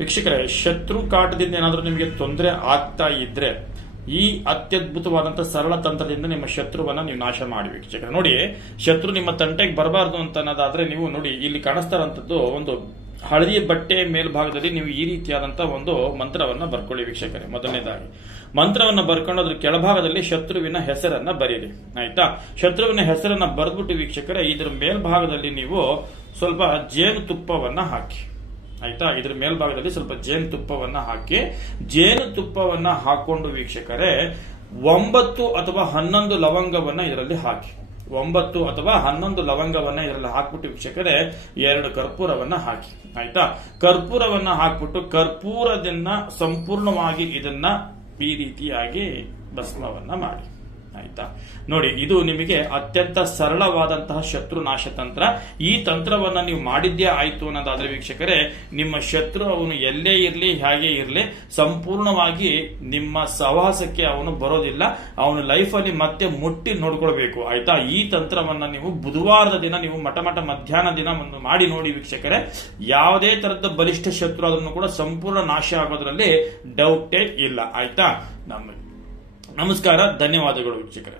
ವೀಕ್ಷಕರೇ, ಶತ್ರು ಕಾಟದಿಂದ ಏನಾದರೂ ನಿಮಗೆ ತೊಂದರೆ ಆಗ್ತಾ ಇದ್ರೆ ಈ ಅತ್ಯದ್ಭುತವಾದಂತಹ ಸರಳ ತಂತ್ರದಿಂದ ನಿಮ್ಮ ಶತ್ರುವನ್ನ ನೀವು ನಾಶ ಮಾಡಿ. ವೀಕ್ಷಕರೇ ನೋಡಿ, ಶತ್ರು ನಿಮ್ಮ ತಂಟೆಗೆ ಬರಬಾರದು ಅಂತ ಅನ್ನೋದಾದ್ರೆ ನೀವು ನೋಡಿ, ಇಲ್ಲಿ ಕಾಣಿಸ್ತಾ ಇರುವಂತದ್ದು ಒಂದು ಹಳದಿ ಬಟ್ಟೆ ಮೇಲ್ಭಾಗದಲ್ಲಿ ನೀವು ಈ ರೀತಿಯಾದಂತಹ ಒಂದು ಮಂತ್ರವನ್ನ ಬರ್ಕೊಳ್ಳಿ. ವೀಕ್ಷಕರೇ, ಮೊದಲನೇದಾಗಿ ಮಂತ್ರವನ್ನ ಬರ್ಕೊಂಡು ಅದ್ರ ಕೆಳಭಾಗದಲ್ಲಿ ಶತ್ರುವಿನ ಹೆಸರನ್ನ ಬರೀರಿ. ಆಯ್ತಾ? ಶತ್ರುವಿನ ಹೆಸರನ್ನ ಬರೆದ್ಬಿಟ್ಟು ವೀಕ್ಷಕರೇ, ಇದ್ರ ಮೇಲ್ಭಾಗದಲ್ಲಿ ನೀವು ಸ್ವಲ್ಪ ಜೇನುತುಪ್ಪವನ್ನ ಹಾಕಿ. ಆಯ್ತಾ? ಇದ್ರ ಮೇಲ್ಭಾಗದಲ್ಲಿ ಸ್ವಲ್ಪ ಜೇನುತುಪ್ಪವನ್ನ ಹಾಕಿ, ಜೇನುತುಪ್ಪವನ್ನ ಹಾಕೊಂಡು ವೀಕ್ಷಕರೇ 9 ಅಥವಾ 11 ಲವಂಗವನ್ನ ಇದರಲ್ಲಿ ಹಾಕಿ. 9 ಅಥವಾ 11 ಲವಂಗವನ್ನ ಇದರಲ್ಲಿ ಹಾಕ್ಬಿಟ್ಟು ವೀಕ್ಷಕರೇ 2 ಕರ್ಪೂರವನ್ನ ಹಾಕಿ. ಆಯ್ತಾ? ಕರ್ಪೂರವನ್ನ ಹಾಕ್ಬಿಟ್ಟು ಕರ್ಪೂರದನ್ನ ಸಂಪೂರ್ಣವಾಗಿ ಇದನ್ನ ಈ ರೀತಿಯಾಗಿ ಭಸ್ಮವನ್ನ ಮಾಡಿ. ಆಯ್ತಾ? ನೋಡಿ, ಇದು ನಿಮಗೆ ಅತ್ಯಂತ ಸರಳವಾದಂತಹ ಶತ್ರು ನಾಶ ತಂತ್ರ. ಈ ತಂತ್ರವನ್ನ ನೀವು ಮಾಡಿದ್ದೇ ಆಯ್ತು ಅನ್ನೋದಾದ್ರೆ ವೀಕ್ಷಕರೇ, ನಿಮ್ಮ ಶತ್ರು ಅವನು ಎಲ್ಲೇ ಇರಲಿ ಹೇಗೆ ಇರಲಿ ಸಂಪೂರ್ಣವಾಗಿ ನಿಮ್ಮ ಸಹವಾಸಕ್ಕೆ ಅವನು ಬರೋದಿಲ್ಲ. ಅವನು ಲೈಫ್ ಅಲ್ಲಿ ಮತ್ತೆ ಮುಟ್ಟಿ ನೋಡ್ಕೊಳ್ಬೇಕು. ಆಯ್ತಾ? ಈ ತಂತ್ರವನ್ನ ನೀವು ಬುಧವಾರದ ದಿನ ನೀವು ಮಠ ಮಧ್ಯಾಹ್ನ ದಿನ ಒಂದು ಮಾಡಿ ನೋಡಿ ವೀಕ್ಷಕರೇ, ಯಾವುದೇ ತರದ ಬಲಿಷ್ಠ ಶತ್ರು ಅದನ್ನು ಕೂಡ ಸಂಪೂರ್ಣ ನಾಶ ಆಗೋದ್ರಲ್ಲಿ ಡೌಟೇ ಇಲ್ಲ. ಆಯ್ತಾ? ನಮಸ್ಕಾರ, ಧನ್ಯವಾದಗಳು ವೀಕ್ಷಕರೇ.